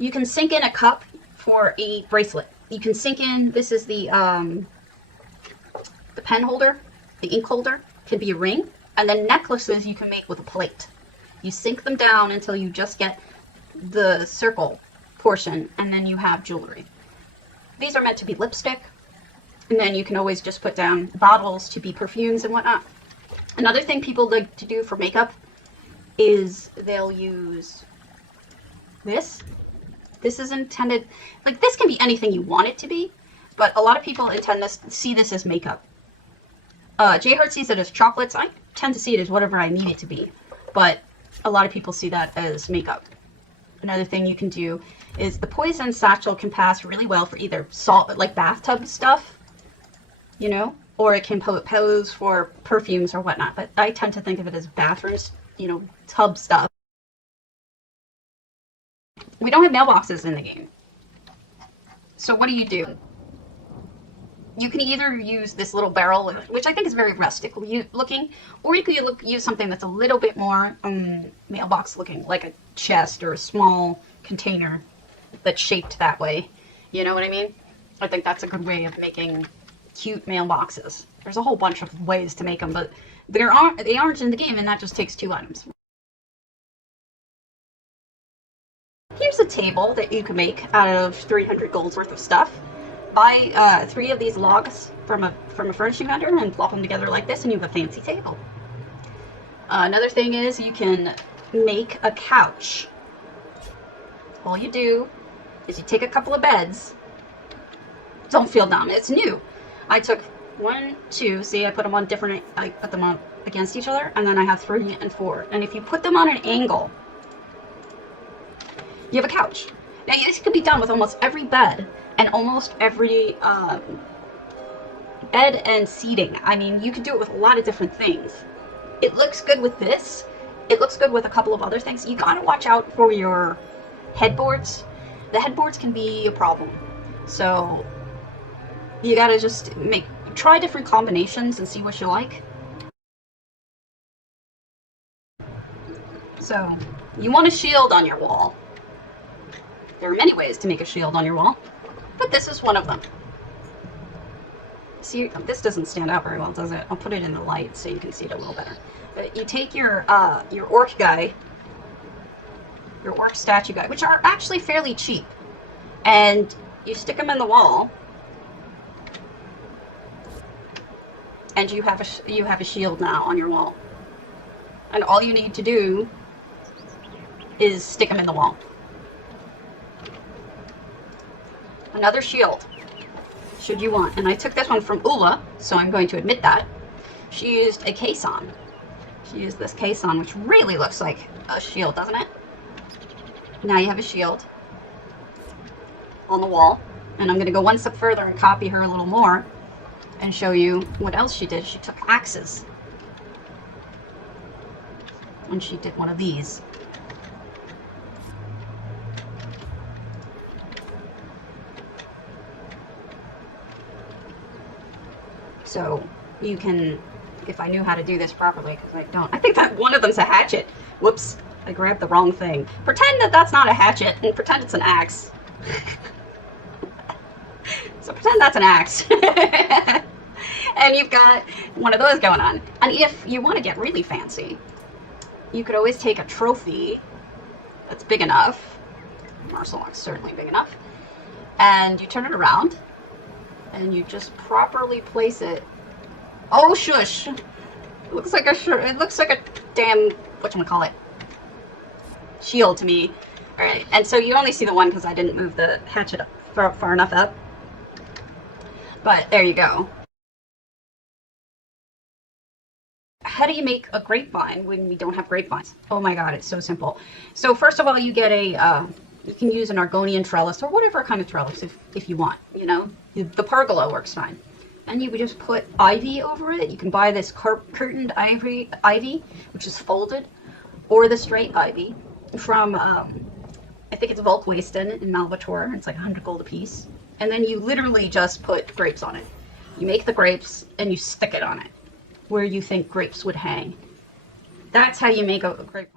You can sink in a cup for a bracelet. You can sink in, this is the pen holder, the ink holder, can be a ring, and then necklaces you can make with a plate. You sink them down until you just get the circle portion, and then you have jewelry. These are meant to be lipstick, and then you can always just put down bottles to be perfumes and whatnot. Another thing people like to do for makeup is they'll use this. This is intended, like this can be anything you want it to be, but a lot of people see this as makeup. J Heart sees it as chocolates. I tend to see it as whatever I need it to be, but a lot of people see that as makeup. Another thing you can do is the poison satchel can pass really well for either salt, like bathtub stuff, you know, or it can pose for perfumes or whatnot, but I tend to think of it as bathrooms, you know, tub stuff. We don't have mailboxes in the game. So what do? You can either use this little barrel, which I think is very rustic looking, or you could use something that's a little bit more mailbox looking, like a chest or a small container that's shaped that way. You know what I mean? I think that's a good way of making cute mailboxes. There's a whole bunch of ways to make them, but they aren't in the game, and that just takes 2 items. Here's a table that you can make out of 300 gold's worth of stuff. Buy 3 of these logs from a furnishing vendor and plop them together like this, and you have a fancy table. Another thing is you can make a couch. All you do is you take a couple of beds. Don't feel dumb, it's new. I took 1, 2, see I put them on different, I put them on against each other, and then I have 3 and 4. And if you put them on an angle, you have a couch. Now this could be done with almost every bed and almost every bed and seating. I mean, you can do it with a lot of different things. It looks good with this. It looks good with a couple of other things. You gotta watch out for your headboards. The headboards can be a problem. So you gotta just try different combinations and see what you like. So you want a shield on your wall. There are many ways to make a shield on your wall, but this is one of them. See, this doesn't stand out very well, does it? I'll put it in the light so you can see it a little better. But you take your orc guy, your orc statue guy, which are actually fairly cheap, and you stick them in the wall, and you have a shield now on your wall. And all you need to do is stick them in the wall. Another shield, should you want. And I took this one from Ula, so I'm going to admit that. She used a caisson. She used this caisson, which really looks like a shield, doesn't it? Now you have a shield on the wall. And I'm going to go one step further and copy her a little more and show you what else she did. She took axes. And she did one of these. So you can, if I knew how to do this properly, because I don't. I think that one of them's a hatchet. Whoops, I grabbed the wrong thing. Pretend that that's not a hatchet, and pretend it's an axe. So pretend that's an axe. And you've got one of those going on. And if you want to get really fancy, you could always take a trophy that's big enough. Marcelon's certainly big enough. And you turn it around. And you just properly place it. Oh shush! It looks like a damn, whatchamacallit, shield to me. Alright, and so you only see the one because I didn't move the hatchet up far enough up. But there you go. How do you make a grapevine when we don't have grapevines? Oh my god, it's so simple. So first of all, you get a you can use an Argonian trellis or whatever kind of trellis if you want, you know. The pergola works fine. And you would just put ivy over it. You can buy this curtained ivy, which is folded, or the straight ivy from, I think it's Volkwasten in Malvator. It's like 100 gold a piece. And then you literally just put grapes on it. You make the grapes and you stick it on it where you think grapes would hang. That's how you make a grapevine.